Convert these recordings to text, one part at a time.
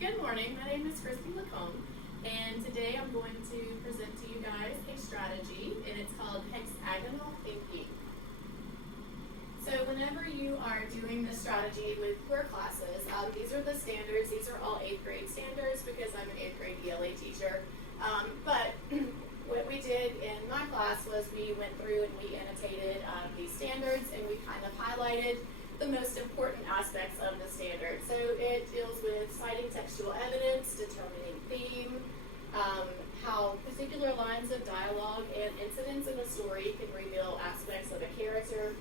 Good morning, my name is Lacombe, and today I'm going to present to you guys a strategy, and it's called hexagonal thinking. So whenever you are doing this strategy with your classes, these are the standards. These are all 8th grade standards because I'm an 8th grade ELA teacher. But what we did in my class was we went through and we annotated these standards, and we kind of highlighted the most important aspects of the standard. So it deals with citing textual evidence, determining theme, how particular lines of dialogue and incidents in a story can reveal aspects of a character.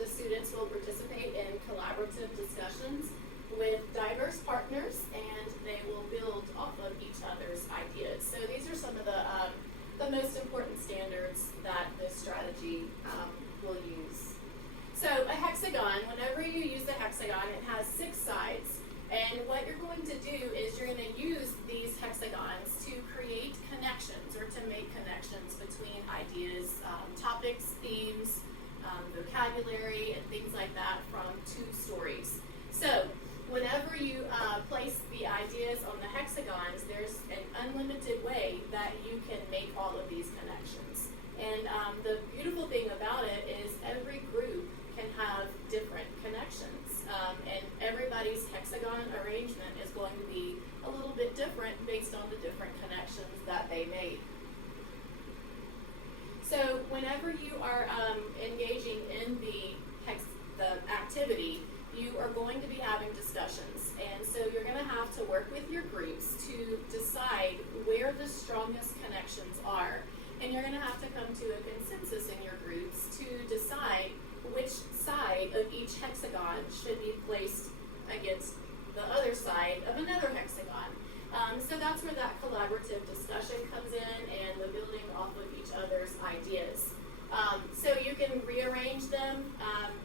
The students will participate in collaborative discussions with diverse partners, and they will build off of each other's ideas. So these are some of the most important standards that this strategy will use. So a hexagon, whenever you use the hexagon, it has 6 sides. And what you're going to do is you're going to use these hexagons to create connections or to make connections between ideas, topics, themes, vocabulary, and things like that from 2 stories. So whenever you place the ideas on the hexagons, there's an unlimited way that you can make all of these connections. And the beautiful thing about it is every group can have different connections, and everybody's hexagon arrangement is going to be a little bit different based on the different connections that they made. So whenever you are engaging in the activity, you are going to be having discussions, and so you're going to have to work with your groups to decide where the strongest connections are, and you're going to have to come to a consensus in your groups to decide which side of each hexagon should be placed against the other side of another hexagon. So that's where that collaborative discussion comes in and the building off of each other's ideas. So you can rearrange them,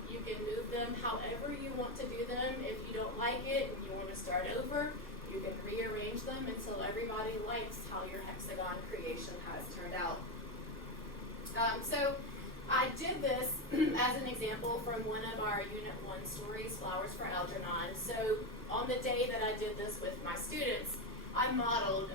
you can move them however you want to do them. If you don't like it and you want to start over, you can rearrange them until everybody likes how your hexagon creation has turned out. So I did this as an example from one of our Unit 1 stories, Flowers for Algernon. So on the day that I did this with my students, I modeled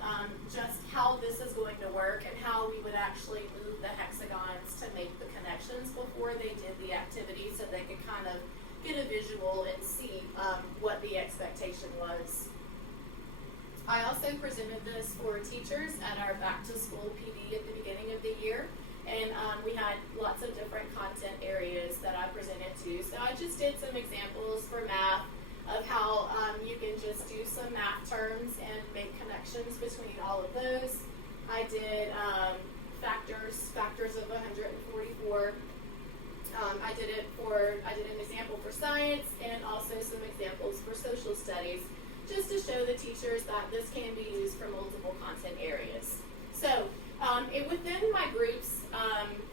just how this is going to work and how we would actually move the hexagons to make the connections before they did the activity, so they could kind of get a visual and see what the expectation was. I also presented this for teachers at our back to school PD at the beginning of the year. And we had lots of different content areas that I presented to. So I just did some examples for math of how you can just do some math terms and make connections between all of those. I did factors of 144. I did an example for science and also some examples for social studies, just to show the teachers that this can be used for multiple content areas. So within my groups,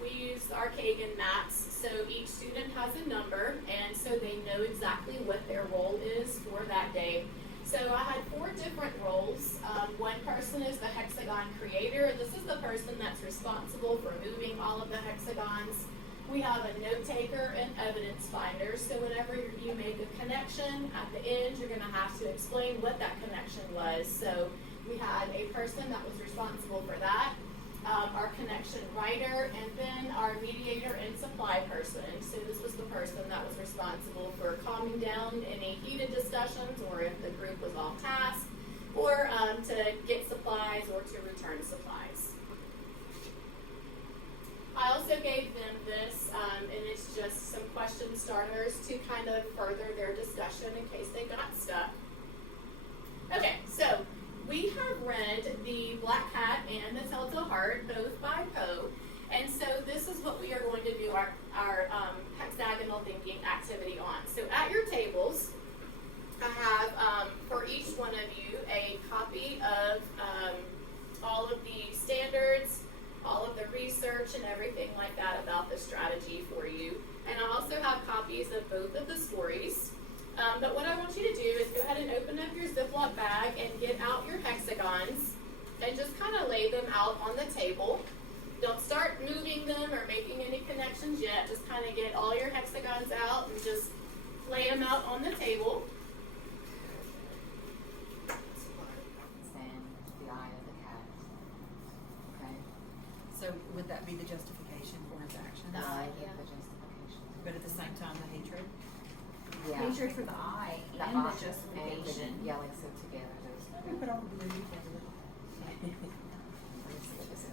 we use Archaic maps, so each student has a number, and so they know exactly what their role is for that day. So I had 4 different roles. One person is the hexagon creator. This is the person that's responsible for moving all of the hexagons. We have a note taker and evidence finder, so whenever you make a connection, at the end you're going to have to explain what that connection was. So we had a person that was responsible for that. Our connection writer, and then our mediator and supply person. So this was the person that was responsible for calming down any heated discussions, or if the group was off task, or to get supplies or to return supplies. I also gave them this, and it's just some question starters to kind of further their discussion in case they got stuck. Okay, so we have read The Black Cat and The Telltale Heart, both by Poe, and so this is what we are going to do our hexagonal thinking activity on. So at your tables, I have for each one of you a copy of all of the standards, all of the research and everything like that about the strategy for you. And I also have copies of both of the stories. But what I want you to do is go ahead and open up your Ziploc bag and get out your hexagons and just kind of lay them out on the table. Don't start moving them or making any connections yet. Just kind of get all your hexagons out and just lay them out on the table. Yeah. hatred for the I The and I the and justification. the yelling so together.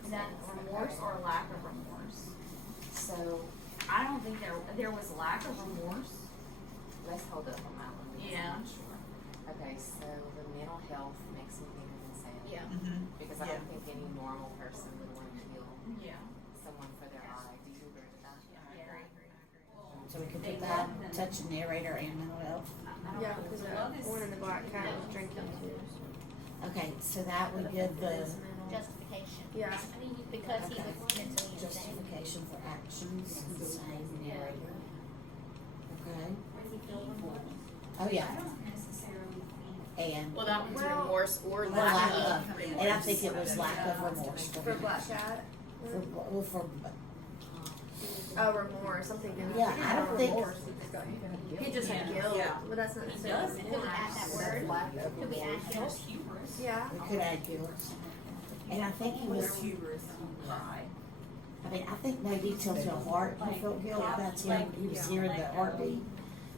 Is that remorse or lack of remorse? So I don't think there was lack of remorse. let's hold up on that one. Because Yeah. I'm not sure. Okay, so the mental health makes me think of insanity. Yeah. Because I don't think any normal person would want to kill Yeah. someone for their eye. Do you agree with that? I agree. So we could put that, touch narrator and mental health. Yeah, because the one in the black cat was drinking too. Okay, so that we did the Justification. Yeah. Because he was mentally insane. justification for actions, insane narrator. Okay. Oh, yeah. And Well, that one's Well, remorse or the lack lack of. of, and I think it was lack of remorse For for him. black cat. For, Oh, remorse. I'm thinking. Yeah, I don't think- remorse. He just had guilt, but that's not the same. Could we add that word? Could we add guilt? Yeah. we could add guilt. And I think he was, I mean, I think maybe till the heart, he felt guilt, that's when he was hearing the heartbeat.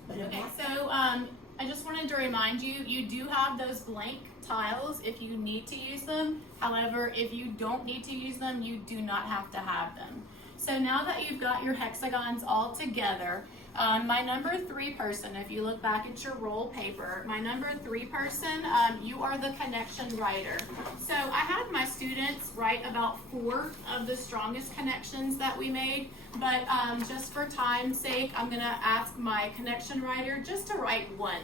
But it Okay, might- so I just wanted to remind you, you do have those blank tiles if you need to use them. However, if you don't need to use them, you do not have to have them. So now that you've got your hexagons all together, my number 3 person, if you look back at your roll paper, my number 3 person, you are the connection writer. So I had my students write about 4 of the strongest connections that we made, but just for time's sake, I'm gonna ask my connection writer just to write 1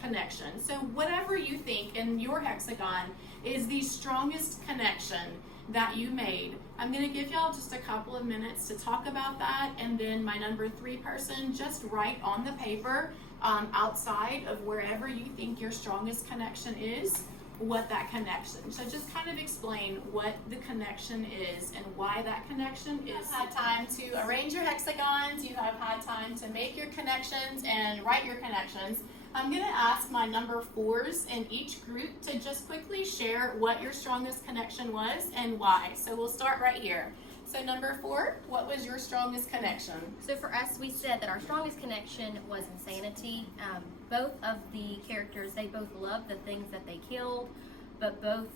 connection. So whatever you think in your hexagon is the strongest connection that you made. I'm gonna give y'all just a couple of minutes to talk about that, and then my number 3 person, just write on the paper outside of wherever you think your strongest connection is, what that connection. So just kind of explain what the connection is and why that connection is. You've had time to arrange your hexagons, you have had time to make your connections and write your connections. I'm going to ask my number 4s in each group to just quickly share what your strongest connection was and why. So we'll start right here. So number 4, what was your strongest connection? So for us, we said that our strongest connection was insanity. Both of the characters, they both loved the things that they killed, but both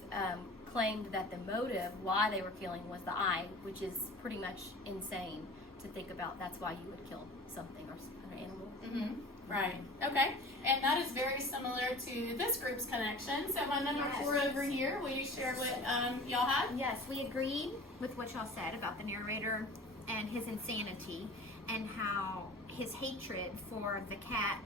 claimed that the motive why they were killing was the I, which is pretty much insane to think about. That's why you would kill something or an animal. Mm-hmm. Right. Okay. And that is very similar to this group's connection. So my number 4 over here, will you share what y'all had? Yes, we agreed with what y'all said about the narrator and his insanity and how his hatred for the cat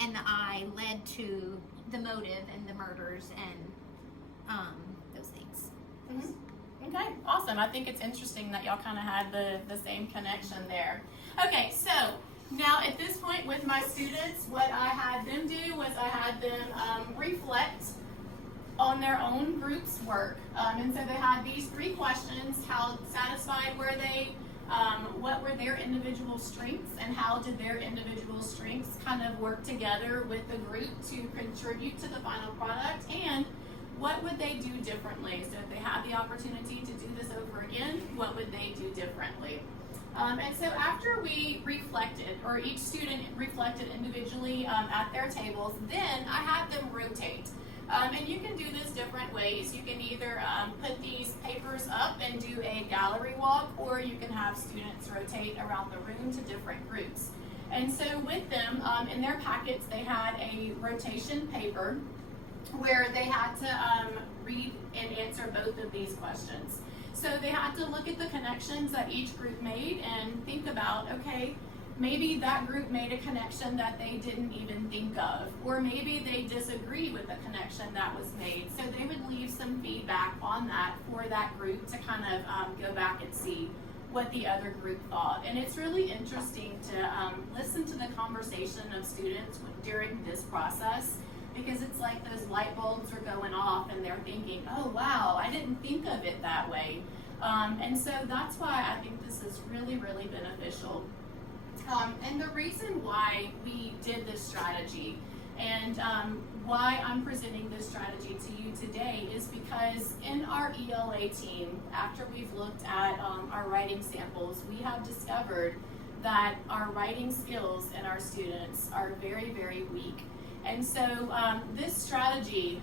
and the eye led to the motive and the murders and those things. Mm-hmm. Okay, awesome. I think it's interesting that y'all kind of had the same connection there. Okay, so now at this point with my students, what I had them do was I had them reflect on their own group's work. And so they had these 3 questions: how satisfied were they? What were their individual strengths, and how did their individual strengths kind of work together with the group to contribute to the final product? And what would they do differently? So if they had the opportunity to do this over again, what would they do differently? And so after we reflected, or each student reflected individually at their tables, then I had them rotate. And you can do this different ways. You can either put these papers up and do a gallery walk, or you can have students rotate around the room to different groups. And so with them, in their packets, they had a rotation paper where they had to read and answer both of these questions. So they had to look at the connections that each group made and think about, okay, maybe that group made a connection that they didn't even think of, or maybe they disagree with the connection that was made. So they would leave some feedback on that for that group to kind of go back and see what the other group thought. And it's really interesting to listen to the conversation of students during this process, because it's like those light bulbs are going off and they're thinking, oh wow, I didn't think of it that way. And so that's why I think this is really, really beneficial. And the reason why we did this strategy and why I'm presenting this strategy to you today is because in our ELA team, after we've looked at our writing samples, we have discovered that our writing skills in our students are very, very weak. And so this strategy,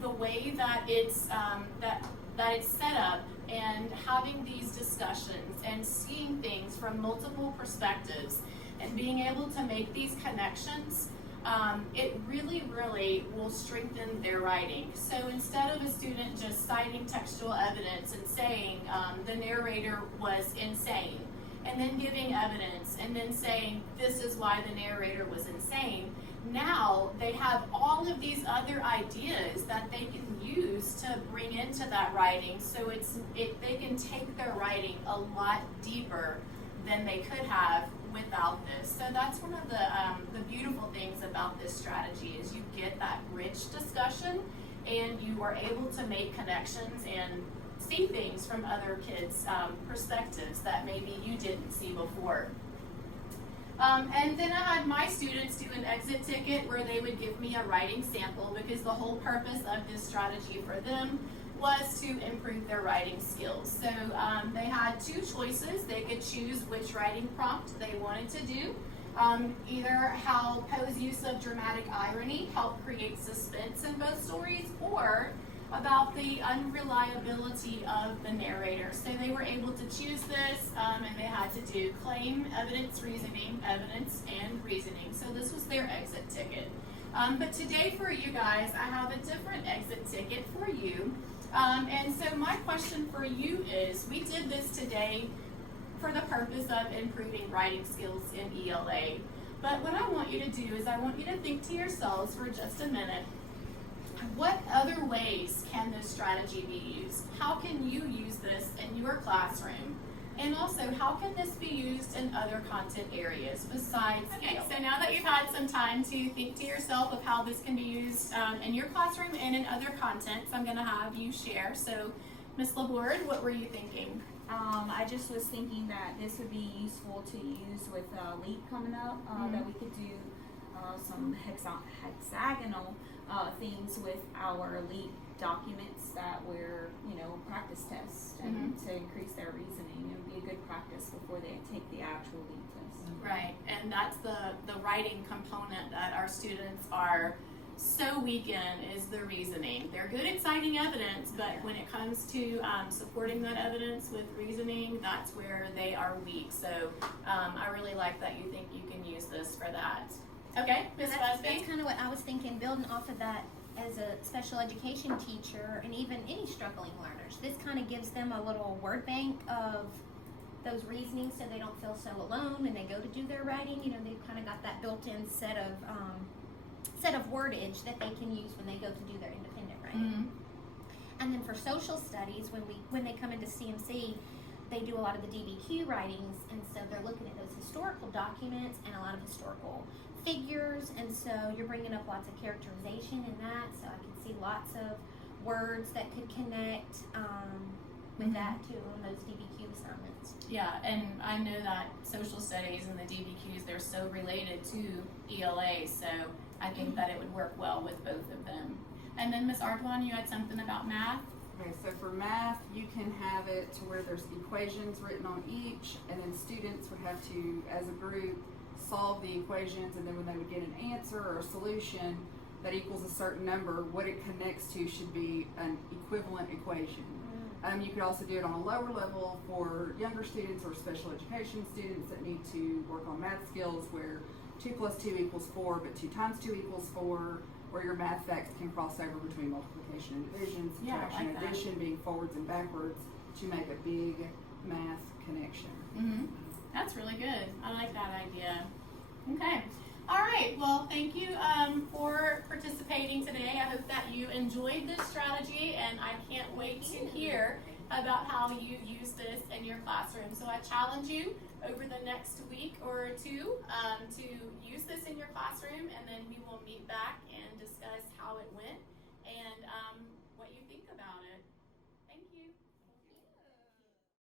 the way that it's that it's set up, and having these discussions and seeing things from multiple perspectives and being able to make these connections, it really, really will strengthen their writing. So instead of a student just citing textual evidence and saying the narrator was insane, and then giving evidence and then saying this is why the narrator was insane, now they have all of these other ideas that they can use to bring into that writing, so they can take their writing a lot deeper than they could have without this. So that's one of the beautiful things about this strategy is you get that rich discussion and you are able to make connections and see things from other kids' perspectives that maybe you didn't see before. And then I had my students do an exit ticket where they would give me a writing sample, because the whole purpose of this strategy for them was to improve their writing skills. So they had two choices. They could choose which writing prompt they wanted to do. Either how Poe's use of dramatic irony helped create suspense in both stories, or about the unreliability of the narrator. So they were able to choose this, and they had to do claim, evidence, reasoning, evidence, and reasoning. So this was their exit ticket. But today for you guys, I have a different exit ticket for you. And so my question for you is, we did this today for the purpose of improving writing skills in ELA. But what I want you to do is I want you to think to yourselves for just a minute, what other ways can this strategy be used? How can you use this in your classroom? And also, how can this be used in other content areas besides ELA? So now that you've had some time to think to yourself of how this can be used in your classroom and in other contents, I'm going to have you share. So, Ms. Laborde, what were you thinking? I just was thinking that this would be useful to use with LEAP coming up, that we could do some hexagonal things with our LEAP documents that we're, practice tests, and to increase their reasoning. It would be a good practice before they take the actual LEAP test. Right, and that's the writing component that our students are so weak in, is the reasoning. They're good at citing evidence, but when it comes to supporting that evidence with reasoning, that's where they are weak. So I really like that you think you can use this for that. Okay, Ms. That's Busby? kind of what I was thinking, building off of that as a special education teacher, and even any struggling learners. This kind of gives them a little word bank of those reasonings, so they don't feel so alone when they go to do their writing. They've kind of got that built-in set of wordage that they can use when they go to do their independent writing. And then for social studies, when they come into CMC, they do a lot of the DBQ writings, and so they're looking at those historical documents and a lot of historical figures, and so you're bringing up lots of characterization in that, so I can see lots of words that could connect with that too on those DBQ assignments. Yeah, and I know that social studies and the DBQs, they're so related to ELA, so I think that it would work well with both of them. And then Ms. Ardwan, you had something about math? Okay, so for math, you can have it to where there's equations written on each, and then students would have to, as a group, solve the equations, and then when they would get an answer or a solution that equals a certain number, what it connects to should be an equivalent equation. You could also do it on a lower level for younger students or special education students that need to work on math skills, where 2 plus 2 equals 4, but 2 times 2 equals 4, where your math facts can cross over between multiplication and division, subtraction and addition, being forwards and backwards, to make a big math connection. That's really good. I like that idea. Okay. All right. Well, thank you for participating today. I hope that you enjoyed this strategy, and I can't wait to hear about how you use this in your classroom. So I challenge you over the next week or two to use this in your classroom, and then we will meet back and discuss how it went. And